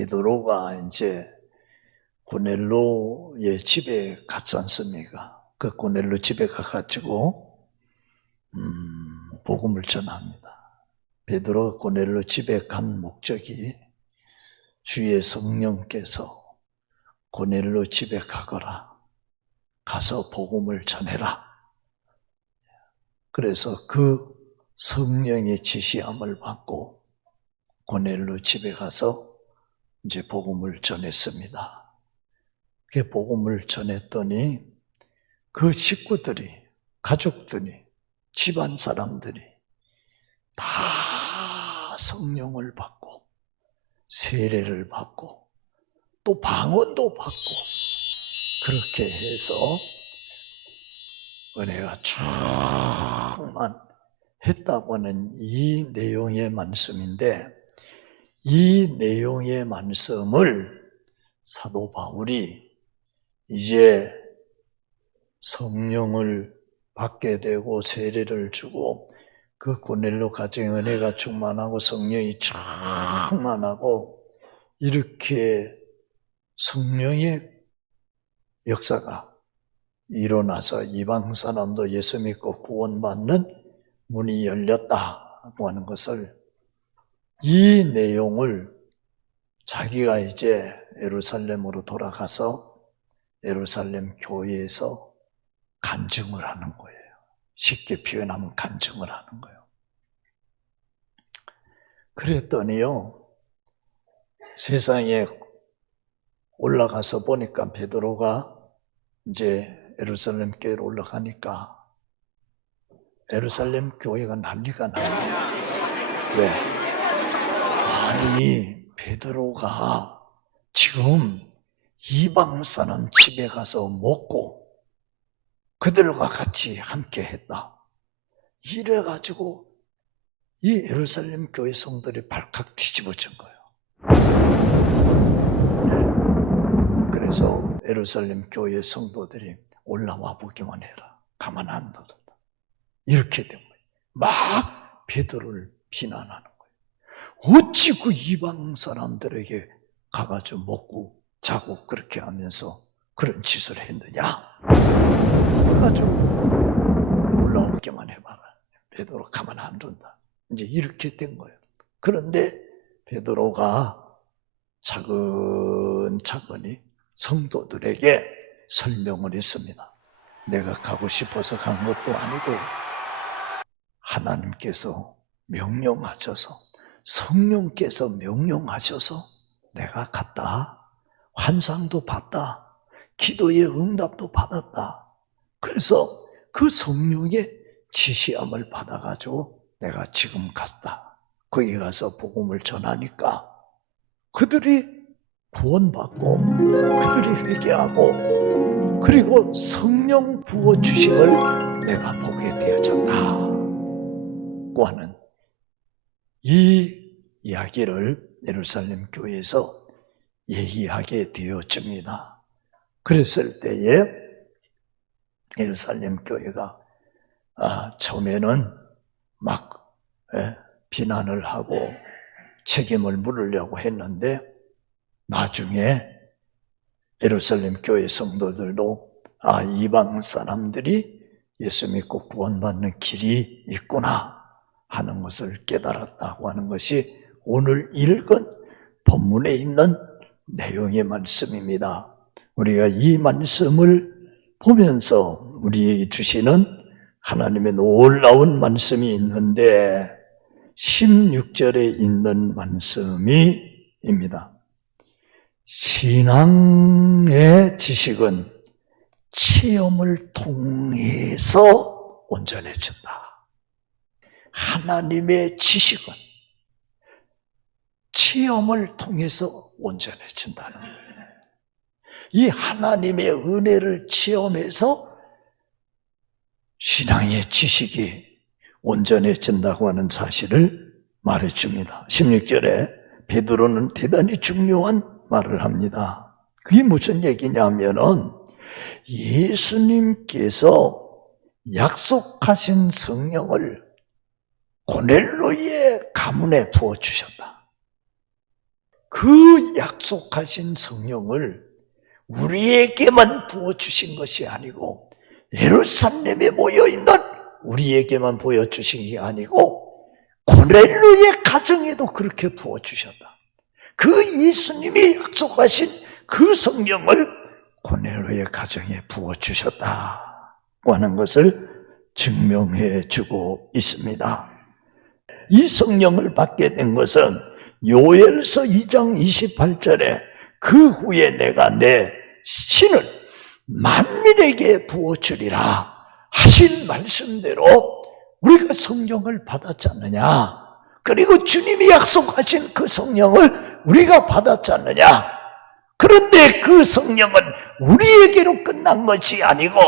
베드로가 이제 고넬로의 집에 갔지 않습니까? 그 고넬로 집에 가가지고 복음을 전합니다. 베드로가 고넬로 집에 간 목적이 주의 성령께서 고넬로 집에 가거라, 가서 복음을 전해라. 그래서 그 성령의 지시함을 받고 고넬로 집에 가서 이제 복음을 전했습니다. 그 복음을 전했더니 그 식구들이, 가족들이, 집안 사람들이 다 성령을 받고 세례를 받고 또 방언도 받고 그렇게 해서 은혜가 충만했다고 하는 이 내용의 말씀인데, 이 내용의 말씀을 사도 바울이 이제 성령을 받게 되고 세례를 주고 그 고넬로 가정에 은혜가 충만하고 성령이 충만하고 이렇게 성령의 역사가 일어나서 이방 사람도 예수 믿고 구원받는 문이 열렸다고 하는 것을, 이 내용을 자기가 이제 예루살렘으로 돌아가서 예루살렘 교회에서 간증을 하는 거예요. 쉽게 표현하면 간증을 하는 거예요. 그랬더니요, 세상에 올라가서 보니까 베드로가 이제 예루살렘 교회로 올라가니까 예루살렘 교회가 난리가 나요. 왜? 아니, 베드로가 지금 이방 사람 집에 가서 먹고 그들과 같이 함께 했다. 이래가지고 이 예루살렘 교회 성들이 발칵 뒤집어진 거예요. 그래서 예루살렘 교회 성도들이 올라와 보기만 해라, 가만 안 둬둔다, 이렇게 된 거예요. 막 베드로를 비난하는 거예요. 어찌 그 이방 사람들에게 가가지고 먹고 자고 그렇게 하면서 그런 짓을 했느냐. 그래가지고 올라오기만 해봐라, 베드로 가만 안 둔다, 이제 이렇게 된 거예요. 그런데 베드로가 차근차근히 성도들에게 설명을 했습니다. 내가 가고 싶어서 간 것도 아니고 하나님께서 명령하셔서, 성령께서 명령하셔서 내가 갔다. 환상도 봤다. 기도의 응답도 받았다. 그래서 그 성령의 지시함을 받아가지고 내가 지금 갔다. 거기 가서 복음을 전하니까 그들이 구원받고 그들이 회개하고 그리고 성령 부어주심을 내가 보게 되어졌다고 하는 이 이야기를 예루살렘 교회에서 얘기하게 되어집니다. 그랬을 때에 예루살렘 교회가 처음에는 막 비난을 하고 책임을 물으려고 했는데, 나중에 예루살렘 교회 성도들도 이방 사람들이 예수 믿고 구원받는 길이 있구나 하는 것을 깨달았다고 하는 것이 오늘 읽은 본문에 있는 내용의 말씀입니다. 우리가 이 말씀을 보면서 우리 주시는 하나님의 놀라운 말씀이 있는데 16절에 있는 말씀입니다. 신앙의 지식은 체험을 통해서 온전해진다. 하나님의 지식은 체험을 통해서 온전해진다는 거예요. 이 하나님의 은혜를 체험해서 신앙의 지식이 온전해진다고 하는 사실을 말해줍니다. 16절에 베드로는 대단히 중요한 말을 합니다. 그게 무슨 얘기냐면은 예수님께서 약속하신 성령을 고넬로의 가문에 부어주셨다. 그 약속하신 성령을 우리에게만 부어주신 것이 아니고 예루살렘에 모여있는 우리에게만 부어주신 게 아니고 고넬료의 가정에도 그렇게 부어주셨다. 그 예수님이 약속하신 그 성령을 고넬료의 가정에 부어주셨다고 하는 것을 증명해 주고 있습니다. 이 성령을 받게 된 것은 요엘서 2장 28절에 그 후에 내가 내 신을 만민에게 부어주리라 하신 말씀대로 우리가 성령을 받았지 않느냐? 그리고 주님이 약속하신 그 성령을 우리가 받았지 않느냐? 그런데 그 성령은 우리에게로 끝난 것이 아니고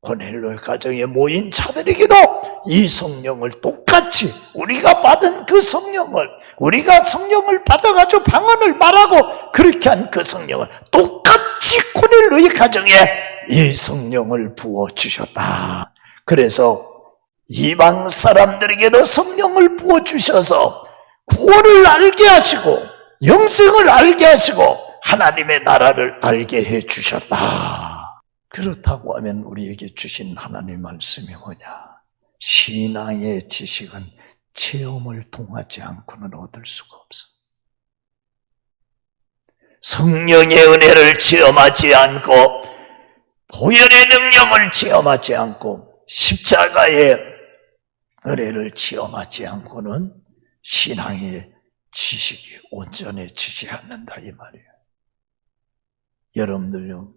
고넬료의 가정에 모인 자들에게도 이 성령을 똑같이 우리가 받은 그 성령을 우리가 성령을 받아가지고 방언을 말하고 그렇게 한 그 성령을 똑같이 고넬료의 가정에 이 성령을 부어주셨다. 그래서 이방 사람들에게도 성령을 부어주셔서 구원을 알게 하시고 영생을 알게 하시고 하나님의 나라를 알게 해주셨다. 그렇다고 하면 우리에게 주신 하나님의 말씀이 뭐냐? 신앙의 지식은 체험을 통하지 않고는 얻을 수가 없어. 성령의 은혜를 체험하지 않고 보혈의 능력을 체험하지 않고 십자가의 은혜를 체험하지 않고는 신앙의 지식이 온전해지지 않는다 이 말이에요. 여러분들요,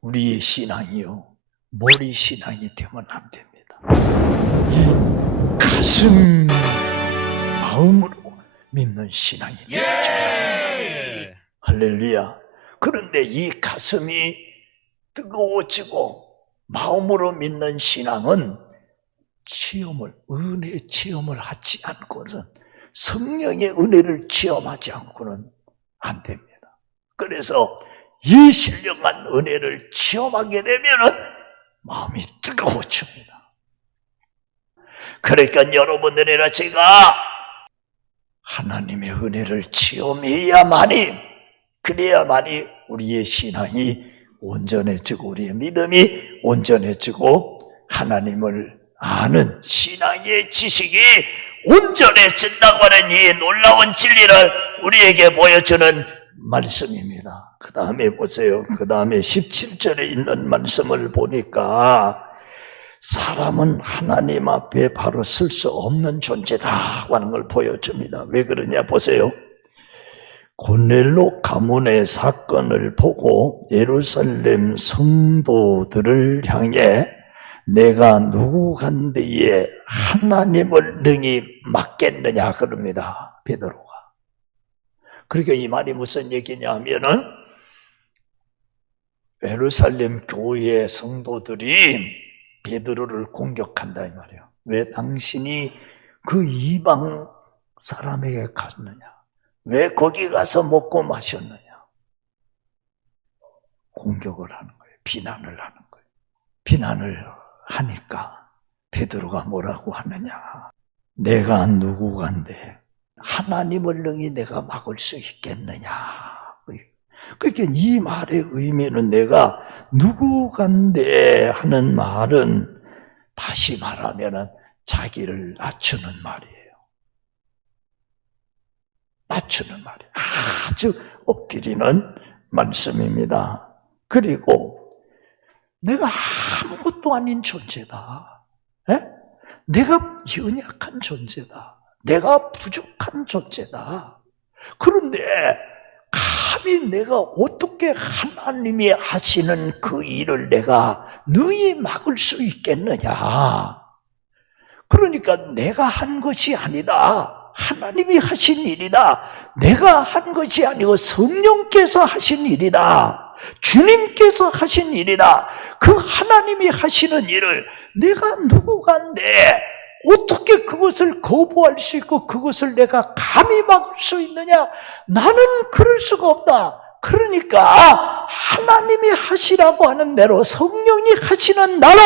우리의 신앙이요 머리 신앙이 되면 안 됩니다. 이 가슴 마음으로 믿는 신앙이 되죠. 할렐루야. 그런데 이 가슴이 뜨거워지고 마음으로 믿는 신앙은 은혜 체험을 하지 않고는 성령의 은혜를 체험하지 않고는 안 됩니다. 그래서 이 신령한 은혜를 체험하게 되면은 마음이 뜨거워집니다. 그러니까 여러분들이나 제가 하나님의 은혜를 체험해야만이 그래야만이 우리의 신앙이 온전해지고 우리의 믿음이 온전해지고 하나님을 아는 신앙의 지식이 온전해진다고 하는 이 놀라운 진리를 우리에게 보여주는 말씀입니다. 그 다음에 보세요. 그 다음에 17절에 있는 말씀을 보니까 사람은 하나님 앞에 바로 쓸 수 없는 존재다고 하는 걸 보여줍니다. 왜 그러냐 보세요. 고넬료 가문의 사건을 보고 예루살렘 성도들을 향해 내가 누구간데에 하나님을 능히 맡겠느냐 그럽니다. 베드로가. 그러니까 이 말이 무슨 얘기냐 하면은 예루살렘 교회의 성도들이 베드로를 공격한다 이 말이에요. 왜 당신이 그 이방 사람에게 갔느냐? 왜 거기 가서 먹고 마셨느냐? 공격을 하는 거예요. 비난을 하는 거예요. 비난을 하니까 베드로가 뭐라고 하느냐? 내가 누구간데 하나님을 능히 내가 막을 수 있겠느냐? 그러니까 이 말의 의미는 내가 누구간데 하는 말은 다시 말하면 자기를 낮추는 말이에요. 낮추는 말이에요. 아주 엎드리는 말씀입니다. 그리고 내가 아무것도 아닌 존재다. 에? 내가 연약한 존재다. 내가 부족한 존재다. 그런데 감히 내가 어떻게 하나님이 하시는 그 일을 내가 너희 막을 수 있겠느냐? 그러니까 내가 한 것이 아니다. 하나님이 하신 일이다. 내가 한 것이 아니고 성령께서 하신 일이다. 주님께서 하신 일이다. 그 하나님이 하시는 일을 내가 누구간데 어떻게 그것을 거부할 수 있고 그것을 내가 감히 막을 수 있느냐? 나는 그럴 수가 없다. 그러니까 하나님이 하시라고 하는 대로 성령이 하시는 나로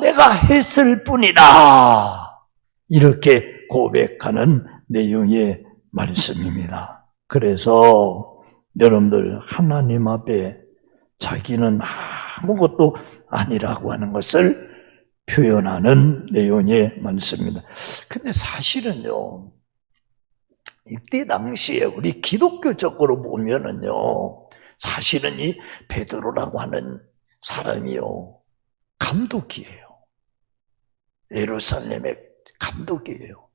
내가 했을 뿐이다. 이렇게 고백하는 내용의 말씀입니다. 그래서 여러분들 하나님 앞에 자기는 아무것도 아니라고 하는 것을 표현하는 내용이 많습니다. 근데 사실은요, 이때 당시에 우리 기독교적으로 보면은요, 사실은 이 베드로라고 하는 사람이요, 감독이에요. 예루살렘의 감독이에요.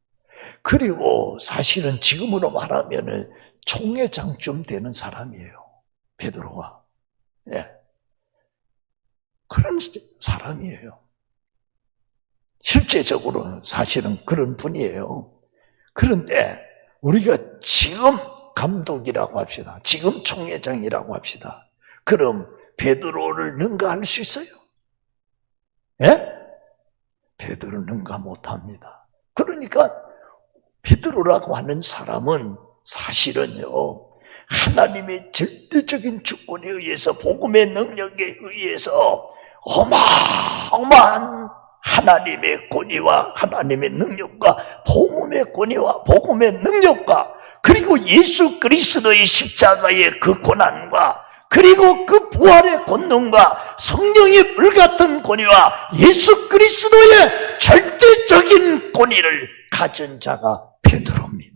그리고 사실은 지금으로 말하면은 총회장쯤 되는 사람이에요. 베드로가. 예. 그런 사람이에요. 실제적으로 사실은 그런 분이에요. 그런데 우리가 지금 감독이라고 합시다. 지금 총회장이라고 합시다. 그럼 베드로를 능가할 수 있어요? 예? 베드로를 능가 못합니다. 그러니까 베드로라고 하는 사람은 사실은요, 하나님의 절대적인 주권에 의해서, 복음의 능력에 의해서 어마어마한 하나님의 권위와 하나님의 능력과 복음의 권위와 복음의 능력과 그리고 예수 그리스도의 십자가의 그 고난과 그리고 그 부활의 권능과 성령의 불같은 권위와 예수 그리스도의 절대적인 권위를 가진 자가 베드로입니다.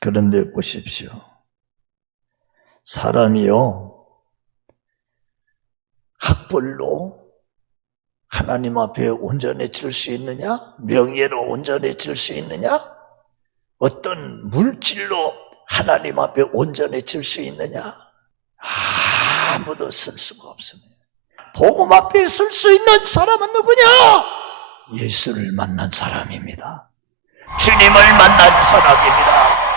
그런데 보십시오. 사람이요, 학벌로 하나님 앞에 온전해질 수 있느냐? 명예로 온전해질 수 있느냐? 어떤 물질로 하나님 앞에 온전해질 수 있느냐? 아무도 쓸 수가 없습니다. 복음 앞에 쓸 수 있는 사람은 누구냐? 예수를 만난 사람입니다. 주님을 만난 사람입니다.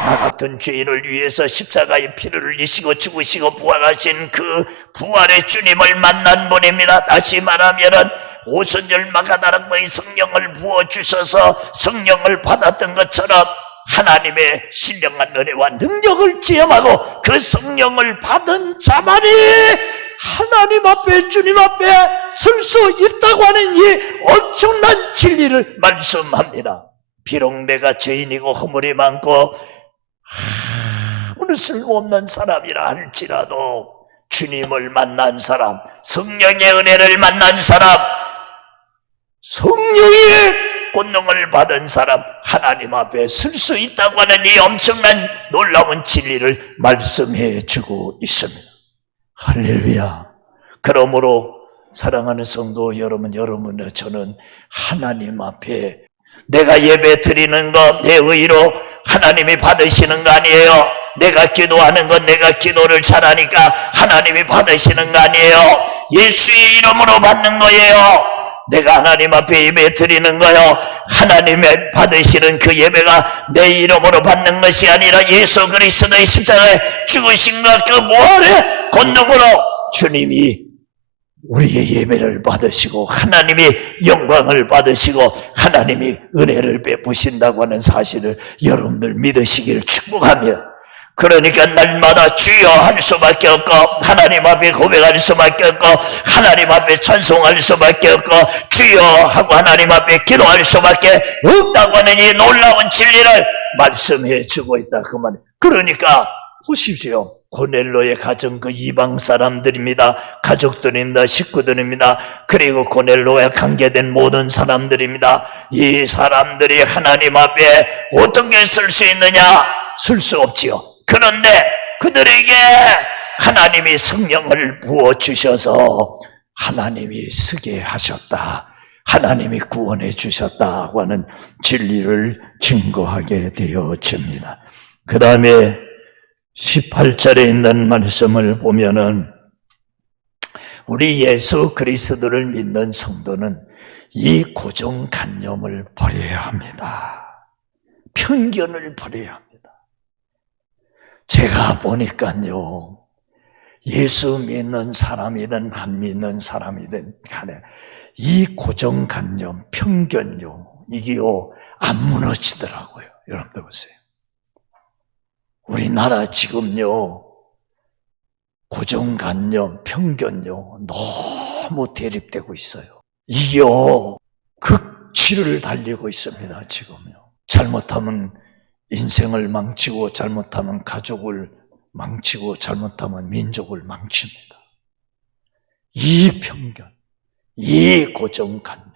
나 같은 죄인을 위해서 십자가의 피를 흘리시고 죽으시고 부활하신 그 부활의 주님을 만난 분입니다. 다시 말하면 오순절 마가다락방에 성령을 부어주셔서 성령을 받았던 것처럼 하나님의 신령한 은혜와 능력을 체험하고 그 성령을 받은 자만이 하나님 앞에, 주님 앞에 쓸 수 있다고 하는 이 엄청난 진리를 말씀합니다. 비록 내가 죄인이고 허물이 많고 아무런 쓸모없는 사람이라 할지라도 주님을 만난 사람, 성령의 은혜를 만난 사람, 성령의 권능을 받은 사람, 하나님 앞에 쓸 수 있다고 하는 이 엄청난 놀라운 진리를 말씀해 주고 있습니다. 할렐루야. 그러므로 사랑하는 성도 여러분, 저는 하나님 앞에 내가 예배 드리는 것 내 의로 하나님이 받으시는 거 아니에요. 내가 기도하는 건 내가 기도를 잘하니까 하나님이 받으시는 거 아니에요. 예수의 이름으로 받는 거예요. 내가 하나님 앞에 예배 드리는 거요, 하나님의 받으시는 그 예배가 내 이름으로 받는 것이 아니라 예수 그리스도의 십자가에 죽으신과 그 부활의 권능으로 주님이 우리의 예배를 받으시고 하나님이 영광을 받으시고 하나님이 은혜를 베푸신다고 하는 사실을 여러분들 믿으시기를 축복하며, 그러니까 날마다 주여 할 수밖에 없고 하나님 앞에 고백할 수밖에 없고 하나님 앞에 찬송할 수밖에 없고 주여 하고 하나님 앞에 기도할 수밖에 없다고 하는 이 놀라운 진리를 말씀해 주고 있다 그 말이에요. 그러니까 보십시오. 고넬로의 가정, 그 이방 사람들입니다. 가족들입니다. 식구들입니다. 그리고 고넬로와 관계된 모든 사람들입니다. 이 사람들이 하나님 앞에 어떻게 쓸 수 있느냐? 쓸 수 없지요. 그런데 그들에게 하나님이 성령을 부어주셔서 하나님이 쓰게 하셨다, 하나님이 구원해 주셨다고 하는 진리를 증거하게 되어집니다. 그 다음에 18절에 있는 말씀을 보면은 우리 예수 그리스도를 믿는 성도는 이 고정관념을 버려야 합니다. 편견을 버려야 합니다. 제가 보니까요, 예수 믿는 사람이든 안 믿는 사람이든 간에 이 고정관념, 편견요, 이게요 안 무너지더라고요. 여러분들 보세요. 우리나라 지금요 고정관념, 편견요 너무 대립되고 있어요. 이게요 극치를 달리고 있습니다. 지금요. 잘못하면 인생을 망치고 잘못하면 가족을 망치고 잘못하면 민족을 망칩니다. 이 편견, 이 고정관념.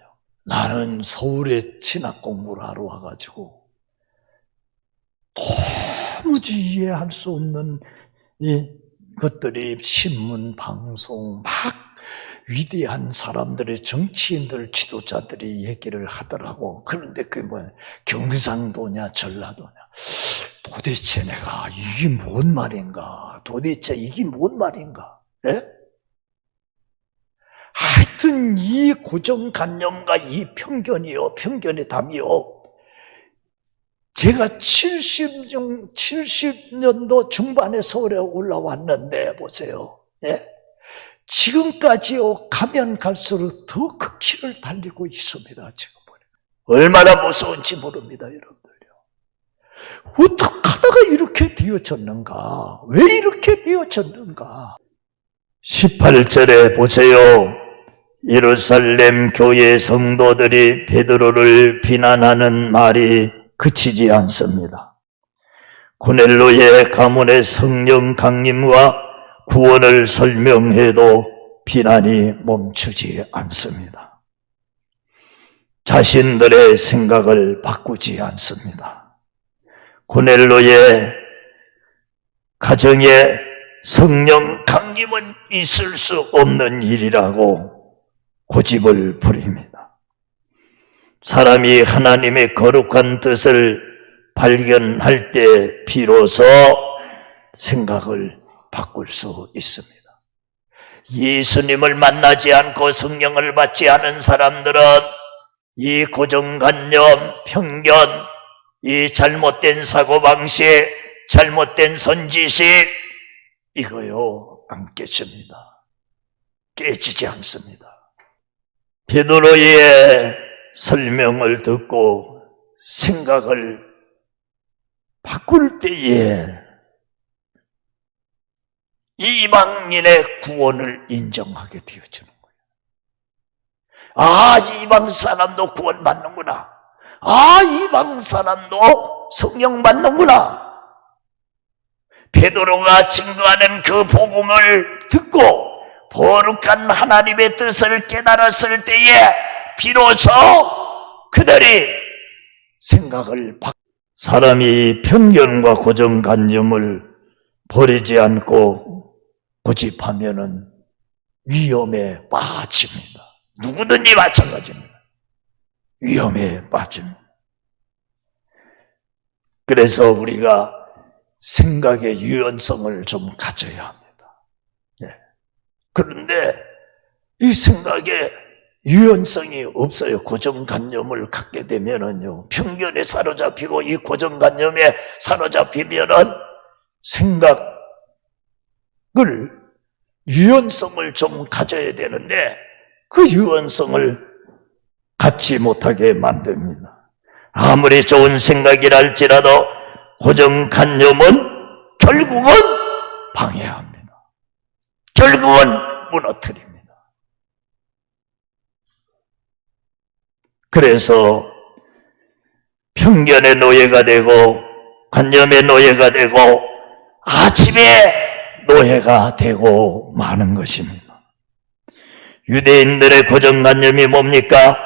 나는 서울에 진학 공부를 하러 와가지고 도무지 이해할 수 없는 이 것들이 신문, 방송 막 위대한 사람들의 정치인들, 지도자들이 얘기를 하더라고. 그런데 그게 뭐야? 경상도냐 전라도냐. 도대체 내가 이게 뭔 말인가? 도대체 이게 뭔 말인가? 예? 하여튼 이 고정관념과 이 편견이요, 편견의 담이요. 제가 70년도 중반에 서울에 올라왔는데 보세요. 예? 지금까지요, 가면 갈수록 더 극치를 달리고 있습니다. 지금 얼마나 무서운지 모릅니다, 여러분들요. 어떻게 하다가 이렇게 되어졌는가? 왜 이렇게 되어졌는가? 18절에 보세요. 예루살렘 교회 성도들이 베드로를 비난하는 말이 그치지 않습니다. 고넬로의 가문의 성령 강림과 구원을 설명해도 비난이 멈추지 않습니다. 자신들의 생각을 바꾸지 않습니다. 고넬로의 가정에 성령 강림은 있을 수 없는 일이라고 고집을 부립니다. 사람이 하나님의 거룩한 뜻을 발견할 때 비로소 생각을 바꿀 수 있습니다. 예수님을 만나지 않고 성령을 받지 않은 사람들은 이 고정관념, 편견, 이 잘못된 사고방식, 잘못된 선지식 이거요 안 깨집니다. 깨지지 않습니다. 베드로의 설명을 듣고 생각을 바꿀 때에 이방인의 구원을 인정하게 되어주는 거예요. 아, 이방 사람도 구원 받는구나. 아, 이방 사람도 성령 받는구나. 베드로가 증거하는 그 복음을 듣고 거룩한 하나님의 뜻을 깨달았을 때에 비로소 그들이 생각을 사람이 편견과 고정관념을 버리지 않고 고집하면은 위험에 빠집니다. 누구든지 마찬가지입니다. 위험에 빠집니다. 그래서 우리가 생각의 유연성을 좀 가져야 합니다. 그런데 이 생각에 유연성이 없어요. 고정관념을 갖게 되면은요, 편견에 사로잡히고 이 고정관념에 사로잡히면은 생각을 유연성을 좀 가져야 되는데 그 유연성을 갖지 못하게 만듭니다. 아무리 좋은 생각이랄지라도 고정관념은 결국은 방해합니다. 결국은 무너뜨립니다. 그래서 편견의 노예가 되고 관념의 노예가 되고 아침에 노예가 되고 마는 것입니다. 유대인들의 고정관념이 뭡니까?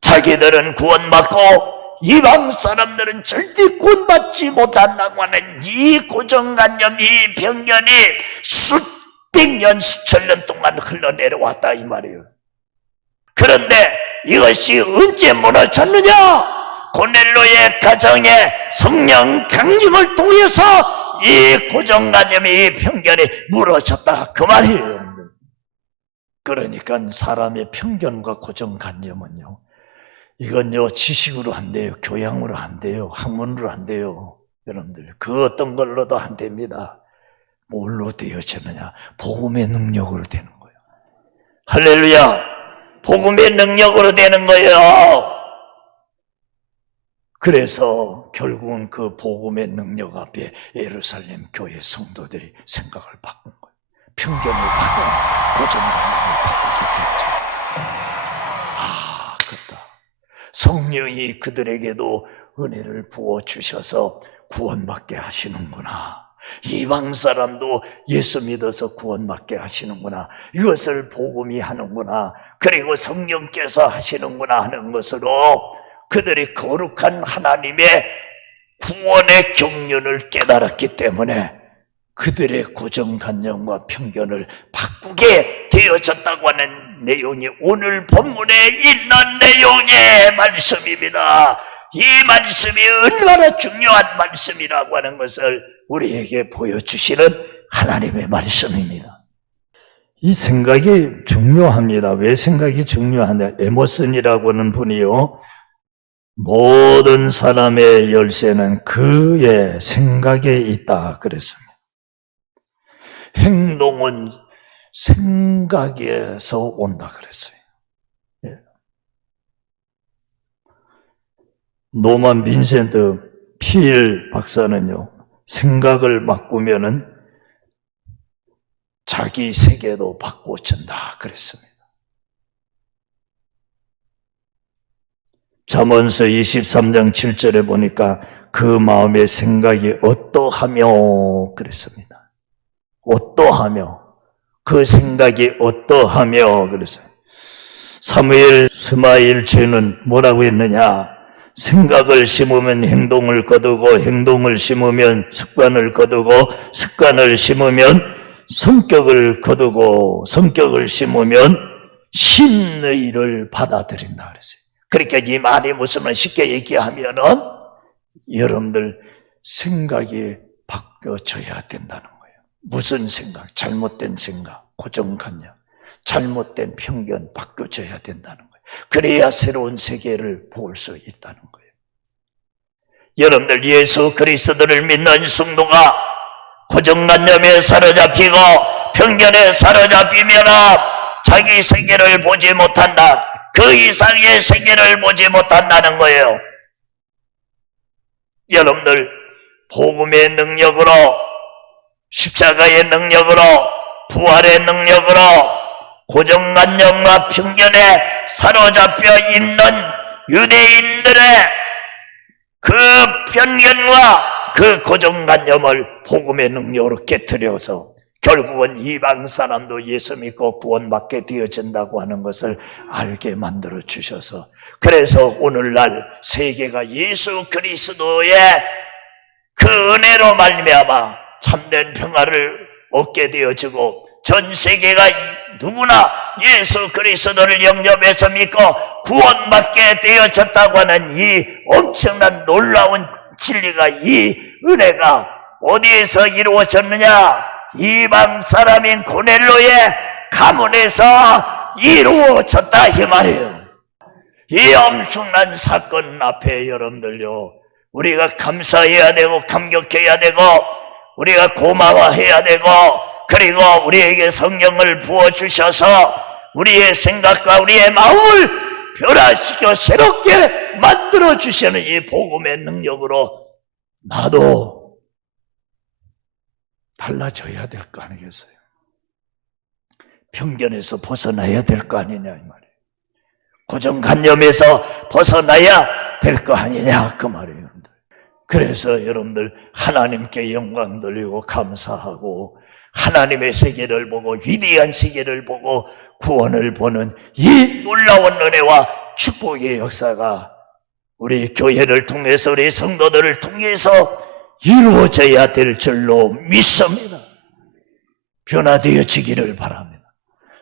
자기들은 구원받고 이방 사람들은 절대 구원받지 못한다고 하는 이 고정관념, 이 편견이 수백 년, 수천 년 동안 흘러내려왔다 이 말이에요. 그런데 이것이 언제 무너졌느냐? 고넬로의 가정에 성령 강림을 통해서 이 고정관념이, 이 편견이 무너졌다 그 말이에요. 그러니까 사람의 편견과 고정관념은요, 이건요 지식으로 안 돼요. 교양으로 안 돼요. 학문으로 안 돼요. 여러분들 그 어떤 걸로도 안 됩니다. 뭘로 되어지느냐? 복음의 능력으로 되는 거예요. 할렐루야! 복음의 능력으로 되는 거예요. 그래서 결국은 그 복음의 능력 앞에 예루살렘 교회 성도들이 생각을 바꾼 거예요. 편견을 바꾸고 고정관념을 바꾸게 됐죠. 아, 그렇다. 성령이 그들에게도 은혜를 부어주셔서 구원받게 하시는구나. 이방 사람도 예수 믿어서 구원받게 하시는구나. 이것을 복음이 하는구나. 그리고 성령께서 하시는구나 하는 것으로 그들이 거룩한 하나님의 구원의 경륜을 깨달았기 때문에 그들의 고정관념과 편견을 바꾸게 되어졌다고 하는 내용이 오늘 본문에 있는 내용의 말씀입니다. 이 말씀이 얼마나 중요한 말씀이라고 하는 것을 우리에게 보여주시는 하나님의 말씀입니다. 이 생각이 중요합니다. 왜 생각이 중요하냐? 에머슨이라고 하는 분이요, 모든 사람의 열쇠는 그의 생각에 있다 그랬습니다. 행동은 생각에서 온다 그랬어요. 예. 노만 빈센트 필 박사는요, 생각을 바꾸면은 자기 세계도 바꿔준다 그랬습니다. 잠언서 23장 7절에 보니까 그 마음의 생각이 어떠하며 그랬습니다. 어떠하며, 그 생각이 어떠하며 그랬어요. 사무엘 스마일 죄는 뭐라고 했느냐? 생각을 심으면 행동을 거두고, 행동을 심으면 습관을 거두고, 습관을 심으면 성격을 거두고, 성격을 심으면 신의를 받아들인다 그랬어요. 그러니까 이 말이 무슨 말, 쉽게 얘기하면은 여러분들 생각이 바뀌어져야 된다는 거예요. 무슨 생각? 잘못된 생각, 고정관념, 잘못된 편견 바뀌어져야 된다는 거예요. 그래야 새로운 세계를 볼 수 있다는 거예요. 여러분들 예수 그리스도를 믿는 성도가 고정관념에 사로잡히고 편견에 사로잡히면 자기 세계를 보지 못한다. 그 이상의 세계를 보지 못한다는 거예요. 여러분들 복음의 능력으로, 십자가의 능력으로, 부활의 능력으로 고정관념과 편견에 사로잡혀 있는 유대인들의 그 편견과 그 고정관념을 복음의 능력으로 깨트려서 결국은 이방 사람도 예수 믿고 구원받게 되어진다고 하는 것을 알게 만들어 주셔서, 그래서 오늘날 세계가 예수 그리스도의 그 은혜로 말미암아 참된 평화를 얻게 되어지고, 전 세계가 누구나 예수 그리스도를 영접해서 믿고 구원받게 되어졌다고 하는 이 엄청난 놀라운 진리가, 이 은혜가 어디에서 이루어졌느냐? 이방 사람인 고넬로의 가문에서 이루어졌다 이 말이에요. 이 엄청난 사건 앞에 여러분들요, 우리가 감사해야 되고 감격해야 되고 우리가 고마워해야 되고, 그리고 우리에게 성령을 부어주셔서 우리의 생각과 우리의 마음을 변화시켜 새롭게 만들어주시는 이 복음의 능력으로 나도 달라져야 될 거 아니겠어요? 편견에서 벗어나야 될 거 아니냐 이 말이에요. 고정관념에서 벗어나야 될 거 아니냐 그 말이에요. 그래서 여러분들 하나님께 영광 돌리고 감사하고 하나님의 세계를 보고 위대한 세계를 보고 구원을 보는 이 놀라운 은혜와 축복의 역사가 우리 교회를 통해서, 우리 성도들을 통해서 이루어져야 될 줄로 믿습니다. 변화되어지기를 바랍니다.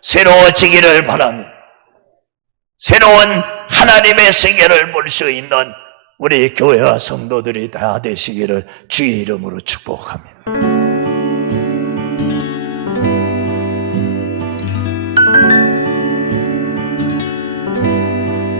새로워지기를 바랍니다. 새로운 하나님의 세계를 볼 수 있는 우리 교회와 성도들이 다 되시기를 주의 이름으로 축복합니다.